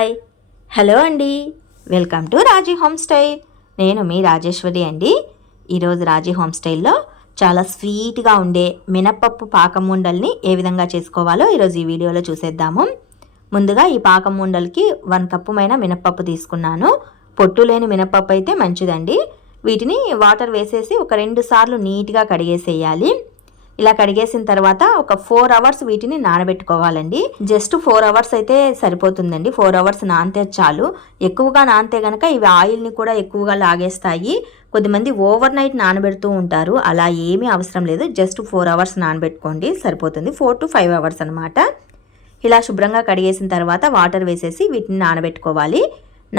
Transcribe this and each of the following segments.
Hi. Hello అండి. Welcome to Raji home style. నేను మీ రాజేశ్వరి అండి. ఈరోజు రాజీ హోమ్ స్టైల్లో చాలా స్వీట్గా ఉండే మినప్పప్పు పాకం ఉండల్ని ఏ విధంగా చేసుకోవాలో ఈరోజు ఈ వీడియోలో చూసేద్దాము. ముందుగా ఈ పాకం ఉండలకి వన్ కప్పుమైన మినప్పప్పు తీసుకున్నాను. పొట్టు లేని మినప్పప్పు అయితే మంచిదండి. వీటిని వాటర్ వేసేసి ఒక రెండు సార్లు నీట్గా కడిగేసేయాలి. ఇలా కడిగేసిన తర్వాత ఒక ఫోర్ అవర్స్ వీటిని నానబెట్టుకోవాలండి. జస్ట్ ఫోర్ అవర్స్ అయితే సరిపోతుందండి. ఫోర్ అవర్స్ నానితే చాలు. ఎక్కువగా నానితే గనక ఇవి ఆయిల్ని కూడా ఎక్కువగా లాగేస్తాయి. కొద్దిమంది ఓవర్ నైట్ నానబెడుతూ ఉంటారు. అలా ఏమీ అవసరం లేదు. జస్ట్ ఫోర్ అవర్స్ నానబెట్టుకోండి. సరిపోతుంది. ఫోర్ టు ఫైవ్ అవర్స్ అనమాట ఇలా శుభ్రంగా కడిగేసిన తర్వాత వాటర్ వేసేసి వీటిని నానబెట్టుకోవాలి.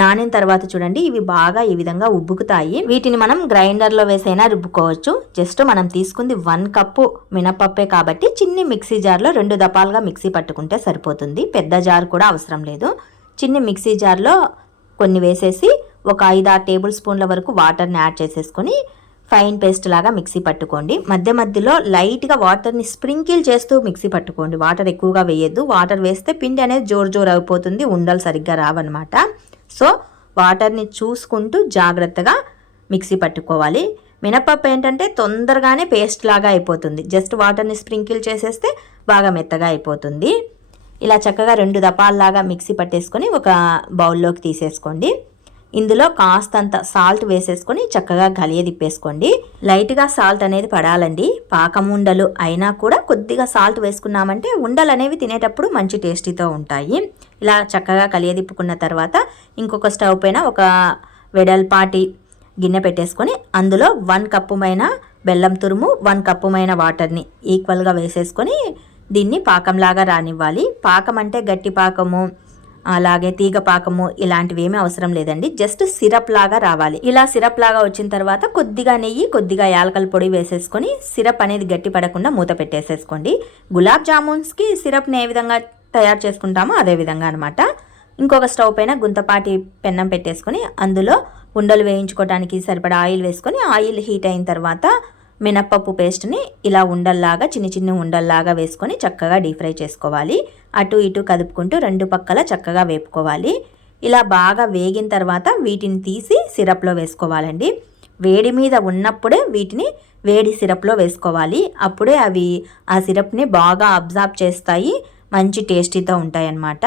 నానిన తర్వాత చూడండి ఇవి బాగా ఈ విధంగా ఉబ్బుకుతాయి. వీటిని మనం గ్రైండర్లో వేసైనా రుబ్బుకోవచ్చు. జస్ట్ మనం తీసుకుంది వన్ కప్పు మినపప్పే కాబట్టి చిన్ని మిక్సీ జార్లో రెండు దపాలుగా మిక్సీ పట్టుకుంటే సరిపోతుంది. పెద్ద జార్ కూడా అవసరం లేదు. చిన్ని మిక్సీ జార్లో కొన్ని వేసేసి ఒక ఐదు ఆరు టేబుల్ స్పూన్ల వరకు వాటర్ని యాడ్ చేసేసుకొని ఫైన్ పేస్ట్ లాగా మిక్సీ పట్టుకోండి. మధ్య మధ్యలో లైట్గా వాటర్ని స్ప్రింకిల్ చేస్తూ మిక్సీ పట్టుకోండి. వాటర్ ఎక్కువగా వేయద్దు. వాటర్ వేస్తే పిండి అనేది జోరు జోరు అయిపోతుంది. ఉండలు సరిగ్గా రావన్నమాట. సో వాటర్ని చూసుకుంటూ జాగ్రత్తగా మిక్సీ పట్టుకోవాలి. మినపప్పు ఏంటంటే తొందరగానే పేస్ట్ లాగా అయిపోతుంది. జస్ట్ వాటర్ని స్ప్రింకిల్ చేసేస్తే బాగా మెత్తగా అయిపోతుంది. ఇలా చక్కగా రెండు దపాల్లాగా మిక్సీ పట్టేసుకొని ఒక బౌల్లోకి తీసేసుకోండి. ఇందులో కాస్తంత సాల్ట్ వేసేసుకొని చక్కగా గలియ తిప్పేసుకోండి. లైట్గా సాల్ట్ అనేది పడాలండి. పాకం ఉండలు అయినా కూడా కొద్దిగా సాల్ట్ వేసుకున్నామంటే ఉండలు అనేవి తినేటప్పుడు మంచి టేస్టీతో ఉంటాయి. ఇలా చక్కగా కలియ తిప్పుకున్న తర్వాత ఇంకొక స్టవ్ పైన ఒక వెడల్పాటి గిన్నె పెట్టేసుకొని అందులో వన్ కప్పుమైన బెల్లం తురుము వన్ కప్పుమైన వాటర్ని ఈక్వల్గా వేసేసుకొని దీన్ని పాకంలాగా రానివ్వాలి. పాకం అంటే గట్టి పాకము. అలాగే తీగ పాకము ఇలాంటివి ఏమీ అవసరం లేదండి. జస్ట్ సిరప్ లాగా రావాలి. ఇలా సిరప్ లాగా వచ్చిన తర్వాత కొద్దిగా నెయ్యి కొద్దిగా యాలకల పొడి వేసేసుకొని సిరప్ అనేది గట్టి పడకుండా మూత పెట్టేసేసుకోండి. గులాబ్ జామున్స్కి సిరప్ని ఏ విధంగా తయారు చేసుకుంటామో అదే విధంగా అనమాట ఇంకొక స్టవ్ పైన గుంతపాటి పెన్నం పెట్టేసుకొని అందులో ఉండలు వేయించుకోవడానికి సరిపడా ఆయిల్ వేసుకొని ఆయిల్ హీట్ అయిన తర్వాత మినప్పప్పు పేస్ట్ని ఇలా ఉండల్లాగా చిన్న చిన్న ఉండల్లాగా వేసుకొని చక్కగా డీప్ ఫ్రై చేసుకోవాలి. అటు ఇటు కదుపుకుంటూ రెండు పక్కల చక్కగా వేపుకోవాలి. ఇలా బాగా వేగిన తర్వాత వీటిని తీసి సిరప్లో వేసుకోవాలండి. వేడి మీద ఉన్నప్పుడే వీటిని వేడి సిరప్లో వేసుకోవాలి. అప్పుడే అవి ఆ సిరప్ని బాగా అబ్జార్బ్ చేస్తాయి. మంచి టేస్టీతో ఉంటాయన్నమాట.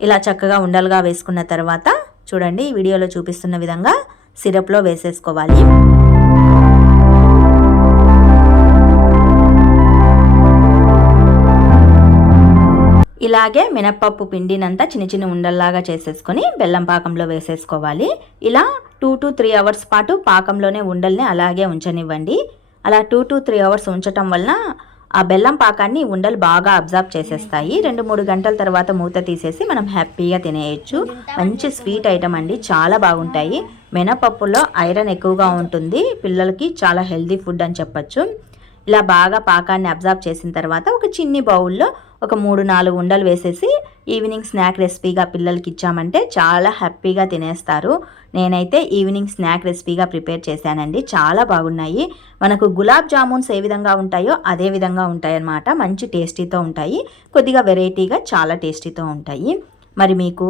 ఇలా చక్కగా ఉండలుగా వేసుకున్న తర్వాత చూడండి వీడియోలో చూపిస్తున్న విధంగా సిరప్లో వేసేసుకోవాలి. ఇలాగే మినప్పప్పు పిండినంతా చిన్న చిన్న ఉండల్లాగా చేసేసుకొని బెల్లం పాకంలో వేసేసుకోవాలి. ఇలా టూ టు త్రీ అవర్స్ పాటు పాకంలోనే ఉండల్ని అలాగే ఉంచనివ్వండి. అలా టూ టు త్రీ అవర్స్ ఉంచటం వలన ఆ బెల్లం పాకాన్ని ఉండలు బాగా అబ్జర్వ్ చేసేస్తాయి. రెండు మూడు గంటల తర్వాత మూత తీసేసి మనం హ్యాపీగా తినేయచ్చు. మంచి స్వీట్ ఐటమ్ అండి. చాలా బాగుంటాయి. మినపప్పులో ఐరన్ ఎక్కువగా ఉంటుంది. పిల్లలకి చాలా హెల్దీ ఫుడ్ అని చెప్పచ్చు. ఇలా బాగా పాకాన్ని అబ్జర్వ్ చేసిన తర్వాత ఒక చిన్ని బౌల్లో ఒక మూడు నాలుగు ఉండలు వేసేసి ఈవినింగ్ స్నాక్ రెసిపీగా పిల్లలకి ఇచ్చామంటే చాలా హ్యాపీగా తినేస్తారు. నేనైతే ఈవినింగ్ స్నాక్ రెసిపీగా ప్రిపేర్ చేశానండి. చాలా బాగున్నాయి. మనకు గులాబ్ జామున్స్ ఏ విధంగా ఉంటాయో అదే విధంగా ఉంటాయన్నమాట. మంచి టేస్టీతో ఉంటాయి. కొద్దిగా వెరైటీగా చాలా టేస్టీతో ఉంటాయి. మరి మీకు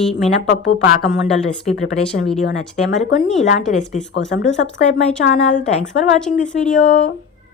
ఈ మినప్పప్పు పాకం ఉండల రెసిపీ ప్రిపరేషన్ వీడియో నచ్చితే మరికొన్ని ఇలాంటి రెసిపీస్ కోసం do subscribe my channel thanks for watching this video